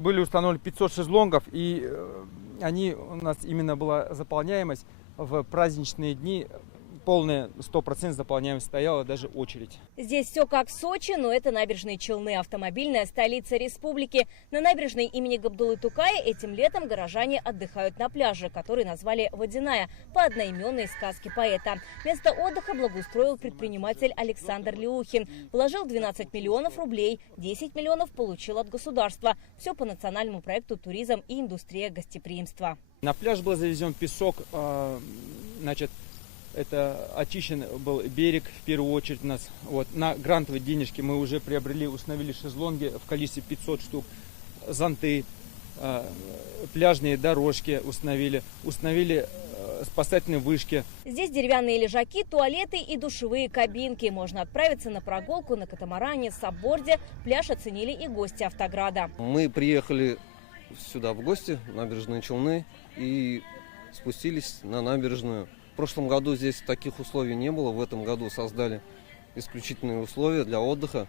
Были установлены 500 шезлонгов, и у нас именно была заполняемость в праздничные дни. Полная 100% заполняемость стояла, даже очередь. Здесь все как в Сочи, но это набережные Челны, автомобильная столица республики. На набережной имени Габдуллы Тукая этим летом горожане отдыхают на пляже, который назвали «Водяная» по одноименной сказке поэта. Место отдыха благоустроил предприниматель Александр Леухин. Вложил 12 миллионов рублей, 10 миллионов получил от государства. Все по национальному проекту «Туризм и индустрия гостеприимства». На пляж был завезен песок, это очищен был берег в первую очередь у нас. На грантовые денежки мы уже приобрели, установили шезлонги в количестве 500 штук, зонты, пляжные дорожки установили спасательные вышки. Здесь деревянные лежаки, туалеты и душевые кабинки. Можно отправиться на прогулку на катамаране, сабборде. Пляж оценили и гости Автограда. Мы приехали сюда в гости, в набережные Челны, и спустились на набережную. В прошлом году здесь таких условий не было. В этом году создали исключительные условия для отдыха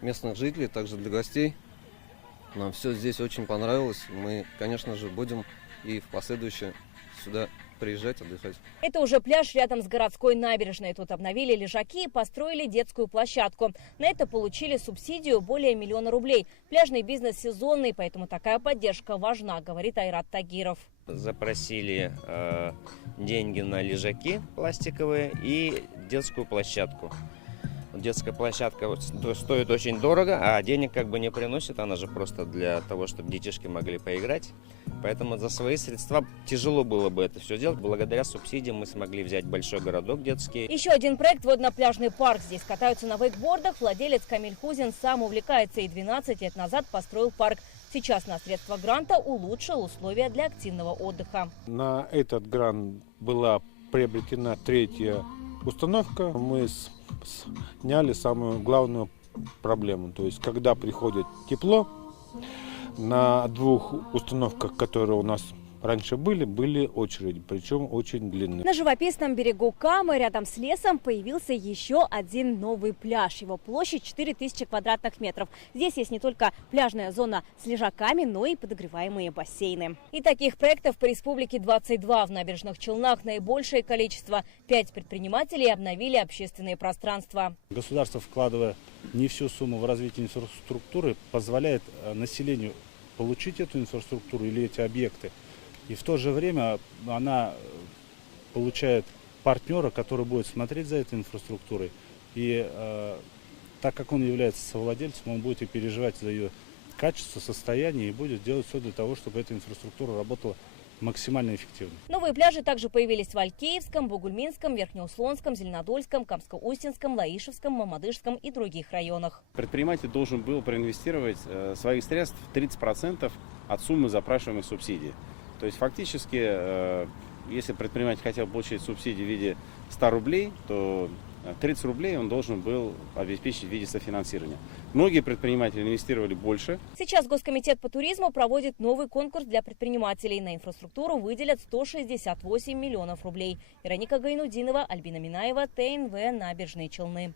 местных жителей, также для гостей. Нам все здесь очень понравилось. Мы, конечно же, будем и в последующее сюда приезжать, отдыхать. Это уже пляж рядом с городской набережной. Тут обновили лежаки и построили детскую площадку. На это получили субсидию более 1 миллиона рублей. Пляжный бизнес сезонный, поэтому такая поддержка важна, говорит Айрат Тагиров. Запросили деньги на лежаки пластиковые и детскую площадку. Детская площадка стоит очень дорого, а денег не приносит. Она же просто для того, чтобы детишки могли поиграть. Поэтому за свои средства тяжело было бы это все делать. Благодаря субсидиям мы смогли взять большой городок детский. Еще один проект – водно-пляжный парк. Здесь катаются на вейкбордах. Владелец Камиль Хузин сам увлекается и 12 лет назад построил парк. Сейчас на средства гранта улучшил условия для активного отдыха. На этот грант была приобретена 3-я установка. Мы сняли самую главную проблему. То есть, когда приходит тепло, на 2 установках, которые у нас раньше были очереди, причем очень длинные. На живописном берегу Камы, рядом с лесом, появился еще один новый пляж. Его площадь 4000 квадратных метров. Здесь есть не только пляжная зона с лежаками, но и подогреваемые бассейны. И таких проектов по республике 22. В набережных Челнах наибольшее количество. 5 предпринимателей обновили общественные пространства. Государство, вкладывая не всю сумму в развитие инфраструктуры, позволяет населению получить эту инфраструктуру или эти объекты. И в то же время она получает партнера, который будет смотреть за этой инфраструктурой. И так как он является совладельцем, он будет и переживать за ее качество, состояние и будет делать все для того, чтобы эта инфраструктура работала максимально эффективно. Новые пляжи также появились в Алькеевском, Бугульминском, Верхнеуслонском, Зеленодольском, Камско-Устинском, Лаишевском, Мамадышском и других районах. Предприниматель должен был проинвестировать своих средств 30% от суммы запрашиваемых субсидий. То есть фактически, если предприниматель хотел получить субсидии в виде 100 рублей, то 30 рублей он должен был обеспечить в виде софинансирования. Многие предприниматели инвестировали больше. Сейчас Госкомитет по туризму проводит новый конкурс для предпринимателей. На инфраструктуру выделят 168 миллионов рублей. Вероника Гайнудинова, Альбина Минаева, ТНВ, Набережные Челны.